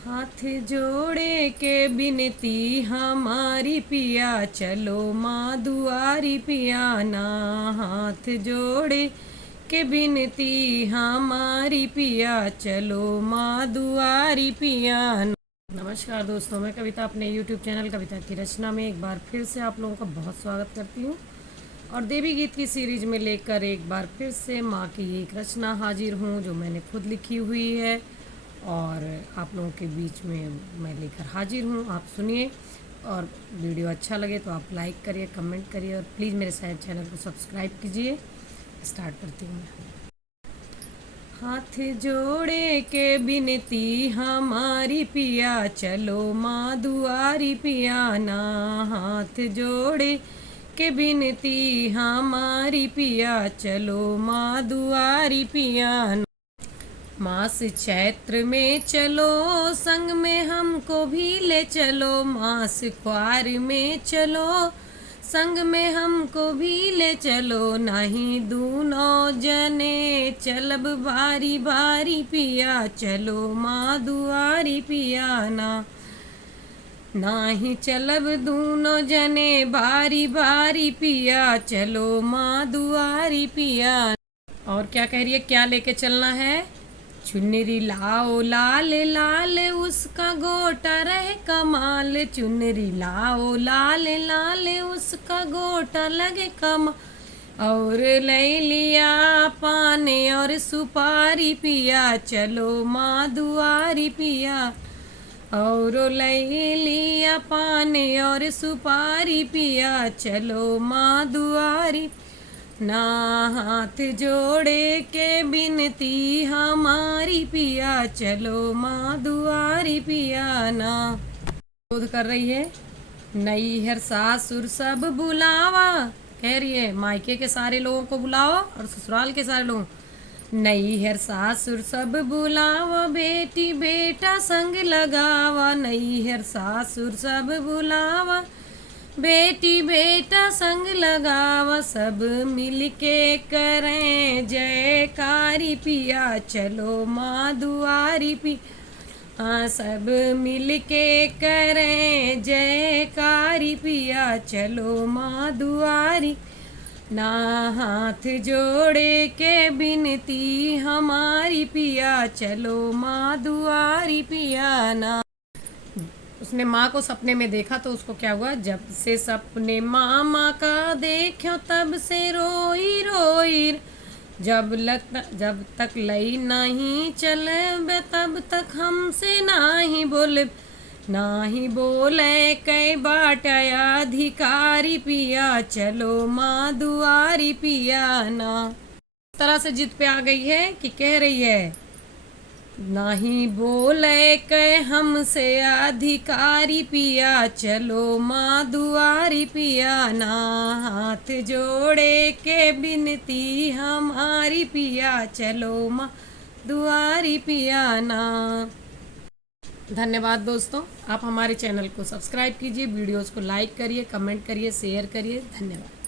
हाथ जोड़े के बिनती हमारी पिया, चलो माँ दुआरी पिया ना। हाथ जोड़े के बिनती हमारी पिया, चलो माँ दुआरी पिया ना। नमस्कार दोस्तों, मैं कविता अपने YouTube चैनल कविता की रचना में एक बार फिर से आप लोगों का बहुत स्वागत करती हूँ और देवी गीत की सीरीज में लेकर एक बार फिर से माँ की एक रचना हाजिर हूँ जो मैंने खुद लिखी हुई है और आप लोगों के बीच में मैं लेकर हाजिर हूँ। आप सुनिए और वीडियो अच्छा लगे तो आप लाइक करिए, कमेंट करिए और प्लीज़ मेरे चैनल को सब्सक्राइब कीजिए। स्टार्ट करती हूँ मैं। हाथ जोड़े के बिनती हमारी पिया, चलो माँ दुआरी पिया ना। हाथ जोड़े के बिनती हमारी पिया, चलो माँ दुआरी पिया ना। मास चैत्र में चलो, संग में हमको भी ले चलो। मास क्वार में चलो, संग में हमको भी ले चलो। नहीं दूनों जने चलब बारी बारी पिया, चलो माँ दुआरी पिया ना। नाही चलब दूनों जने बारी बारी पिया, चलो माँ दुआरी पिया। और क्या कह रही है, क्या लेके चलना है? चुनरी लाओ लाल लाल, उसका गोटा रहे कमाल। चुनरी लाओ लाल लाल, उसका गोटा लगे कमाल। और ले लिया पान और सुपारी पिया, चलो माँ दुआरी पिया। और ले लिया पान और सुपारी पिया, चलो माँ दुआरी ना। हाथ जोड़े के बिनती हमारी पिया, चलो माँ दुआरी पिया ना। क्रोध कर रही है, नैहर सासुर सब बुलावा। कह रही है मायके के सारे लोगों को बुलाओ और ससुराल के सारे लोगों। नैहर सासुर सब बुलावा, बेटी बेटा संग लगावा। नैहर सासुर सब बुलावा, बेटी बेटा संग लगावा। सब मिलके करें जयकारी पिया, चलो माँ दुआरी पिया। सब मिलके करें जयकारी पिया, चलो माँ दुआरी ना। हाथ जोड़े के बिनती हमारी पिया, चलो माँ दुआरी पिया ना। उसने माँ को सपने में देखा तो उसको क्या हुआ, जब से सपने मामा का देखो तब से रोई रोई। जब तक लई नहीं चले तब तक हमसे नाही बोले। नाही बोले कई बाट अधिकारी पिया, चलो माँ दुआरी पिया ना। इस तरह से जिद पे आ गई है कि कह रही है, नहीं बोले के हमसे अधिकारी पिया, चलो माँ दुआरी पिया ना। हाथ जोड़े के बिनती हमारी पिया, चलो माँ दुआरी पिया ना। धन्यवाद दोस्तों, आप हमारे चैनल को सब्सक्राइब कीजिए, वीडियोस को लाइक करिए, कमेंट करिए, शेयर करिए। धन्यवाद।